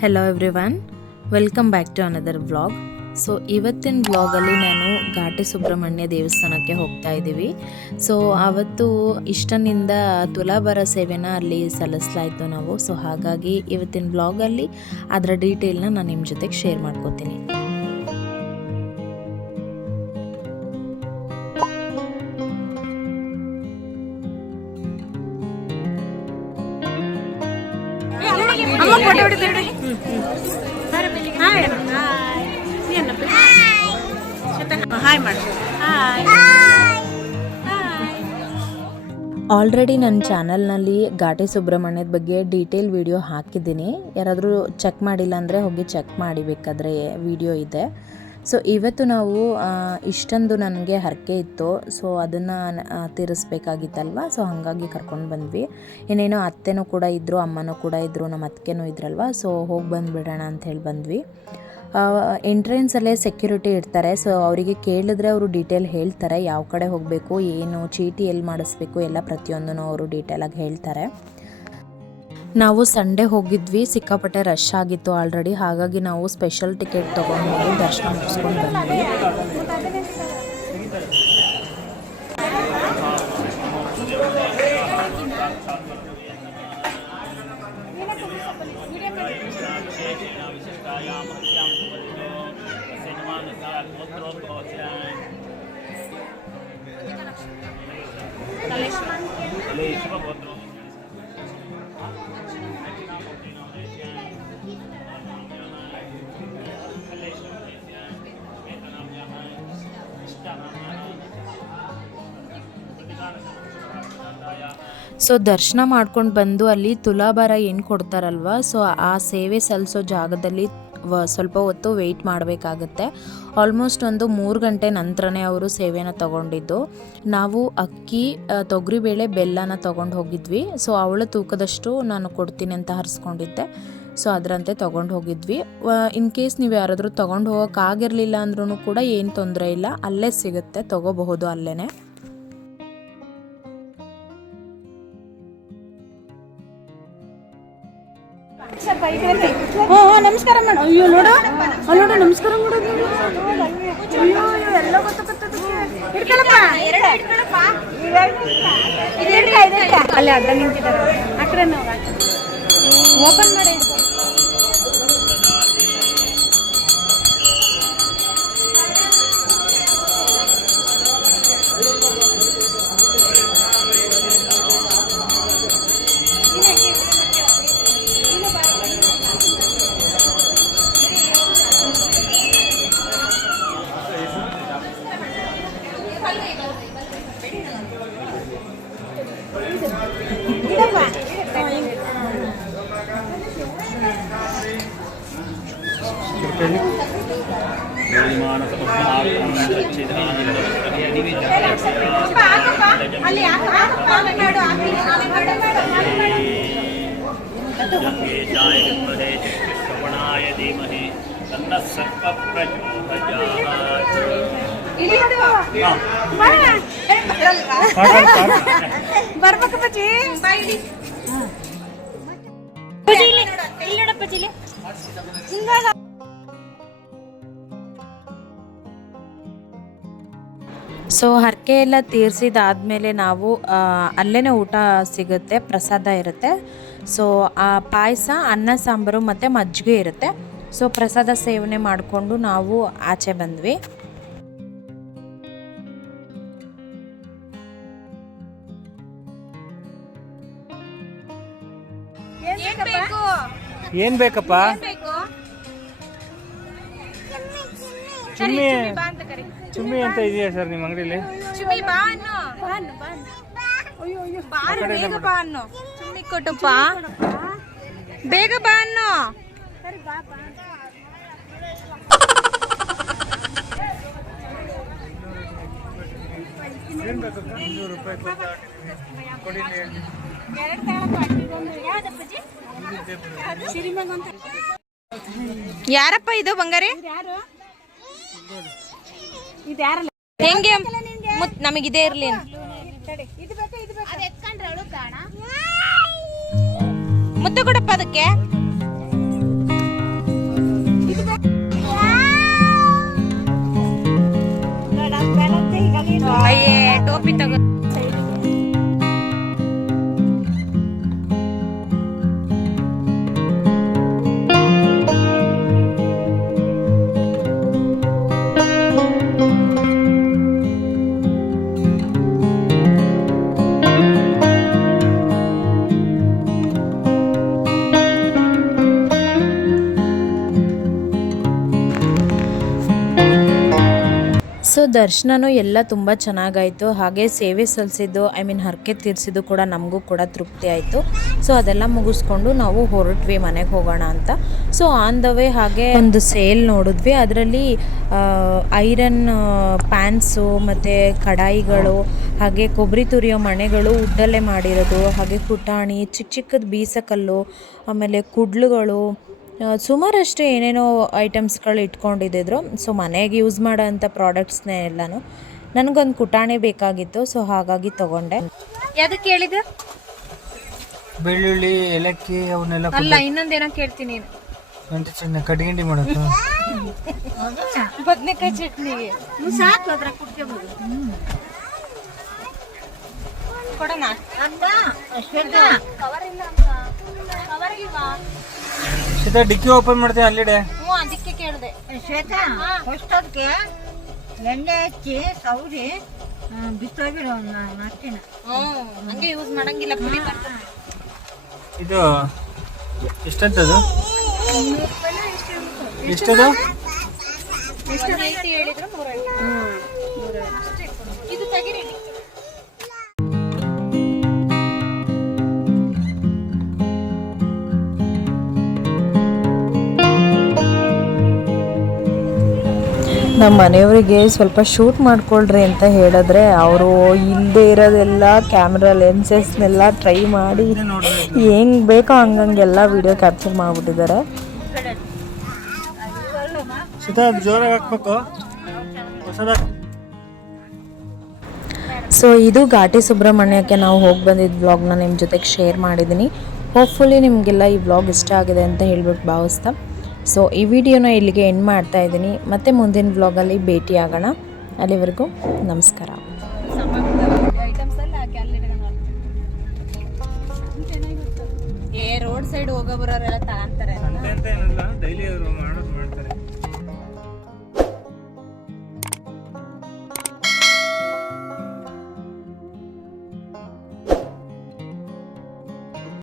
Hello everyone welcome back to another vlog so ಇವತ್ತಿನ ವ್ಲಾಗಲ್ಲಿ ನಾನು ಘಾಟಿ ಸುಬ್ರಹ್ಮಣ್ಯ ದೇವಸ್ಥಾನಕ್ಕೆ ಹೋಗ್ತಾ ಇದ್ದೀವಿ. ಸೊ ಅವತ್ತು ಇಷ್ಟನಿಂದ ತುಲಾಭಾರ ಸೇವೆನ ಅಲ್ಲಿ ಸಲ್ಲಿಸ್ಲಾಯಿತು ನಾವು. ಸೊ ಹಾಗಾಗಿ ಇವತ್ತಿನ ವ್ಲಾಗಲ್ಲಿ ಅದರ ಡೀಟೇಲ್ನ ನಾನು ನಿಮ್ಮ ಜೊತೆಗೆ ಶೇರ್ ಮಾಡ್ಕೋತೀನಿ. ಹಾಯ್ ಮಾಡಿ. ಆಲ್ರೆಡಿ ನನ್ನ ಚಾನಲ್ನಲ್ಲಿ ಘಾಟಿ ಸುಬ್ರಹ್ಮಣ್ಯದ ಬಗ್ಗೆ ಡೀಟೇಲ್ ವಿಡಿಯೋ ಹಾಕಿದ್ದೀನಿ. ಯಾರಾದರೂ ಚೆಕ್ ಮಾಡಿಲ್ಲ ಅಂದರೆ ಹೋಗಿ ಚೆಕ್ ಮಾಡಿಬೇಕಾದ್ರೆ ವಿಡಿಯೋ ಇದೆ. ಸೊ ಇವತ್ತು ನಾವು ಇಷ್ಟೊಂದು ನನಗೆ ಹರಕೆ ಇತ್ತು. ಸೊ ಅದನ್ನು ತೀರಿಸ್ಬೇಕಾಗಿತ್ತಲ್ವ? ಸೊ ಹಾಗಾಗಿ ಕರ್ಕೊಂಡು ಬಂದ್ವಿ. ಇನ್ನೇನೋ ಅತ್ತೆನೂ ಕೂಡ ಇದ್ದರು ಅಮ್ಮನೂ ಕೂಡ ಇದ್ದರು ನಮ್ಮ ಅತ್ತಿಗೆನೂ ಇದ್ರಲ್ವ? ಸೊ ಹೋಗಿ ಬಂದುಬಿಡೋಣ ಹೇಳಿ ಬಂದ್ವಿ. ಎಂಟ್ರೆನ್ಸಲ್ಲೇ ಸೆಕ್ಯೂರಿಟಿ ಇರ್ತಾರೆ. ಸೊ ಅವರಿಗೆ ಕೇಳಿದ್ರೆ ಅವರು ಡೀಟೇಲ್ ಹೇಳ್ತಾರೆ. ಯಾವ ಕಡೆ ಹೋಗಬೇಕು, ಏನು ಚೀಟಿ ಎಲ್ಲಿ ಮಾಡಿಸ್ಬೇಕು, ಎಲ್ಲ ಪ್ರತಿಯೊಂದನ್ನು ಅವರು ಡೀಟೇಲಾಗಿ ಹೇಳ್ತಾರೆ. ನಾವು ಸಂಡೇ ಹೋಗಿದ್ವಿ, ಸಿಕ್ಕಾಪಟ್ಟೆ ರಶ್ ಆಗಿತ್ತು ಆಲ್ರೆಡಿ ಹಾಗಾಗಿ ನಾವು ಸ್ಪೆಷಲ್ ಟಿಕೆಟ್ ತೊಗೊಂಡು ಹೋಗಿ ದರ್ಶನ ಮುಗಿಸ್ಕೊಂಡು ಬಂದ್ವಿ. ಸೊ ದರ್ಶನ ಮಾಡ್ಕೊಂಡು ಬಂದು ಅಲ್ಲಿ ತುಲಾಭಾರ ಏನು ಕೊಡ್ತಾರಲ್ವ? ಸೊ ಆ ಸೇವೆ ಸಲ್ಲಿಸೋ ಜಾಗದಲ್ಲಿ ಸ್ವಲ್ಪ ಹೊತ್ತು ವೆಯ್ಟ್ ಮಾಡಬೇಕಾಗತ್ತೆ. ಆಲ್ಮೋಸ್ಟ್ ಒಂದು ಮೂರು ಗಂಟೆ ನಂತರನೇ ಅವರು ಸೇವೆನ ತಗೊಂಡಿದ್ದು. ನಾವು ಅಕ್ಕಿ ತೊಗರಿಬೇಳೆ, ಬೆಲ್ಲನ ತೊಗೊಂಡು ಹೋಗಿದ್ವಿ. ಸೊ ಅವಳ ತೂಕದಷ್ಟು ನಾನು ಕೊಡ್ತೀನಿ ಅಂತ ಹರಿಸ್ಕೊಂಡಿದ್ದೆ. ಸೊ ಅದರಂತೆ ತೊಗೊಂಡು ಹೋಗಿದ್ವಿ. ಇನ್ ಕೇಸ್ ನೀವು ಯಾರಾದರೂ ತೊಗೊಂಡು ಹೋಗೋಕ್ಕಾಗಿರಲಿಲ್ಲ ಅಂದ್ರೂ ಕೂಡ ಏನು ತೊಂದರೆ ಇಲ್ಲ. ಅಲ್ಲೇ ಸಿಗುತ್ತೆ, ತೊಗೋಬಹುದು ಅಲ್ಲೇ ಹ್ಞೂ ನಮಸ್ಕಾರ ಮೇಡಮ್ ಅಯ್ಯೋ ನೋಡು. ನೋಡು ನಮಸ್ಕಾರ ಮಾಡೋದು ಅಯ್ಯೋ ಎಲ್ಲ ಹಿಡ್ಕೊಳಪ್ಪ. ಅಲ್ಲಿ ಅಡ್ಡ ನಿಂತಿದ್ದಾರೆ. ಆ ಕಡೆ ಓಪನ್ ಮಾಡಿ. ಅಲ್ಲಿ ಪ್ರದೇಶ ಶ್ರವಣಾಯ ಧೀಮಹಿ ತನ್ನ ಸರ್ಪ ಪ್ರಚೋದಯ ಹಿಂಗಾಗ. ಸೊ ಹರಕೆ ಎಲ್ಲ ತೀರಿಸಿದಾದ್ಮೇಲೆ ನಾವು ಅಲ್ಲೇ ಅಲ್ಲೇನೇ ಊಟ ಸಿಗುತ್ತೆ ಪ್ರಸಾದ ಇರುತ್ತೆ. ಸೊ ಆ ಪಾಯಸ ಅನ್ನ ಸಾಂಬಾರು ಮತ್ತು ಮಜ್ಜಿಗೆ ಇರುತ್ತೆ. ಸೊ ಪ್ರಸಾದ ಸೇವನೆ ಮಾಡಿಕೊಂಡು ನಾವು ಆಚೆ ಬಂದ್ವಿ. ಏನ್ ಬೇಕಪ್ಪ? ಚುಮ್ಮಿ ಚುಮ್ಮಿ ಅಂತ ಇದೆಯಾ ಸರ್ ನಿಮ್ಮ ಅಂಗಡಿಲಿ? ಚುಮ್ಮಿ ಬಾ ಅನ್ನು. ಬೇಗ ಬಾ ಅನ್ನು. ಚುಮ್ಮಿ ಕೊಟ್ಟಪ್ಪ ಬೇಗ ಬಾ ಅನ್ನು. ಯಾರಪ್ಪ ಇದು ಬಂಗಾರಿ? ಹೆಂಗೆ ಮುತ್ ನಮಗಿದೇ ಇರ್ಲಿ ಮುತ್ತ ಕೊಡಪ್ಪ ಅದಕ್ಕೆ. ಅಯ್ಯೇ ಟೋಪಿ ತಗೋ ಸೊ ದರ್ಶನನೂ ಎಲ್ಲ ತುಂಬ ಚೆನ್ನಾಗಾಯಿತು. ಹಾಗೆ ಸೇವೆ ಸಲ್ಲಿಸಿದ್ದು ಐ ಮೀನ್ ಹರಕೆ ತೀರಿಸಿದ್ದು ಕೂಡ ನಮಗೂ ಕೂಡ ತೃಪ್ತಿ ಆಯಿತು. ಸೊ ಅದೆಲ್ಲ ಮುಗಿಸ್ಕೊಂಡು ನಾವು ಹೊರಟ್ವಿ ಮನೆಗೆ ಹೋಗೋಣ ಅಂತ. ಸೊ ಆನ್ ದ ವೇ ಹಾಗೆ ಒಂದು ಸೇಲ್ ನೋಡಿದ್ವಿ. ಅದರಲ್ಲಿ ಐರನ್ ಪ್ಯಾನ್ಸು ಮತ್ತು ಕಡಾಯಿಗಳು, ಹಾಗೆ ಕೊಬ್ಬರಿ ತುರಿಯೋ ಮಣೆಗಳು ಉಡ್ಡಲ್ಲೇ ಮಾಡಿರೋದು. ಹಾಗೆ ಕುಟಾಣಿ ಚಿಕ್ಕ ಚಿಕ್ಕದ ಬೀಸಕಲ್ಲು, ಆಮೇಲೆ ಕುಡ್ಲುಗಳು ಸುಮಾರಷ್ಟು ಏನೇನೋ ಐಟಮ್ಸ್ಗಳು ಇಟ್ಕೊಂಡಿದ್ದಿದ್ರು. ಸೊ ಮನೆಗೆ ಯೂಸ್ ಮಾಡೋ ಅಂಥ ಪ್ರಾಡಕ್ಟ್ಸ್ನೇ ಎಲ್ಲನೂ. ನನಗೊಂದು ಕುಟಾಣಿ ಬೇಕಾಗಿತ್ತು ಸೊ ಹಾಗಾಗಿ ತಗೊಂಡೆ. ಯಾವ್ದಕ್ಕೆ ಹೇಳಿದ್ರು ಬೆಳ್ಳುಳ್ಳಿ ಏಲಕ್ಕಿ ಅವನ್ನೆಲ್ಲ ಅಲ್ಲ ಇನ್ನೊಂದೇನೋ ಕೇಳ್ತೀನಿ ಅಂತ ಚೆನ್ನ ಕಟ್ಗಿಂಡಿ ಮಾಡೋದು. ಬದನೆಕಾಯಿ ಚಟ್ನಿಗೆ ಸಾಕು ಅದ್ರ ಕುಟ್ಕೋಬೋದು. ಕೊಡೋಣ. ಸೀದಾ ಡಿಕ್ಕಿ ಓಪನ್ ಮಾಡ್ತೀನಿ ಅಲ್ಲಿಡೆ. ಹ್ಞೂ ಅದಕ್ಕೆ ಕೇಳಿದೆ. ಶ್ವೇತಾ ಫಸ್ಟ್ ಅದಕ್ಕೆ ಎಣ್ಣೆ ಹಚ್ಚಿ ಸೌರಿ ಬಿತ್ತೋಗಿರೋ ಹ್ಞೂ ಹಂಗೆ ಯೂಸ್ ಮಾಡಂಗಿಲ್ಲ ಪುಡಿ ಬರ್ತದೆ ಇದು ಎಷ್ಟಂತದು? ಎಷ್ಟದು? ಐತಿ ಹೇಳಿದ್ರು ಮೂರೈತಿ ನಮ್ಮ ಮನೆಯವರಿಗೆ ಸ್ವಲ್ಪ ಶೂಟ್ ಮಾಡ್ಕೊಳ್ರಿ ಅಂತ ಹೇಳಿದ್ರೆ ಅವರು ಇಲ್ಲದೆ ಇರೋದೆಲ್ಲ ಕ್ಯಾಮ್ರಾ ಲೆನ್ಸಸ್ನೆಲ್ಲ ಟ್ರೈ ಮಾಡಿ ಹೆಂಗೆ ಬೇಕೋ ಹಂಗಂಗೆಲ್ಲ ವಿಡಿಯೋ ಕ್ಯಾಪ್ಚರ್ ಮಾಡಿಬಿಟ್ಟಿದ್ದಾರೆ. ಸೊ ಇದು ಘಾಟಿ ಸುಬ್ರಹ್ಮಣ್ಯಕ್ಕೆ ನಾವು ಹೋಗಿ ಬಂದಿದ್ದ ವ್ಲಾಗ್ನ ನಿಮ್ಮ ಜೊತೆಗೆ ಶೇರ್ ಮಾಡಿದ್ದೀನಿ ಹೋಪ್ಫುಲಿ ನಿಮಗೆಲ್ಲ ಈ ವ್ಲಾಗ್ ಇಷ್ಟ ಆಗಿದೆ ಅಂತ ಹೇಳ್ಬಿಟ್ಟು ಭಾವಿಸ್ತಾ. ಸೊ ಈ ವಿಡಿಯೋನ ಇಲ್ಲಿಗೆ ಎಂಡ್ ಮಾಡ್ತಾ ಇದ್ದೀನಿ. ಮತ್ತೆ ಮುಂದಿನ ವ್ಲಾಗಲ್ಲಿ ಭೇಟಿಯಾಗೋಣ. ಅಲ್ಲಿವರೆಗೂ ನಮಸ್ಕಾರ. ಏ ರೋಡ್ ಸೈಡ್ ಹೋಗೋ ಬರೋರೆಲ್ಲ ತಗೊಂತಾರೆ.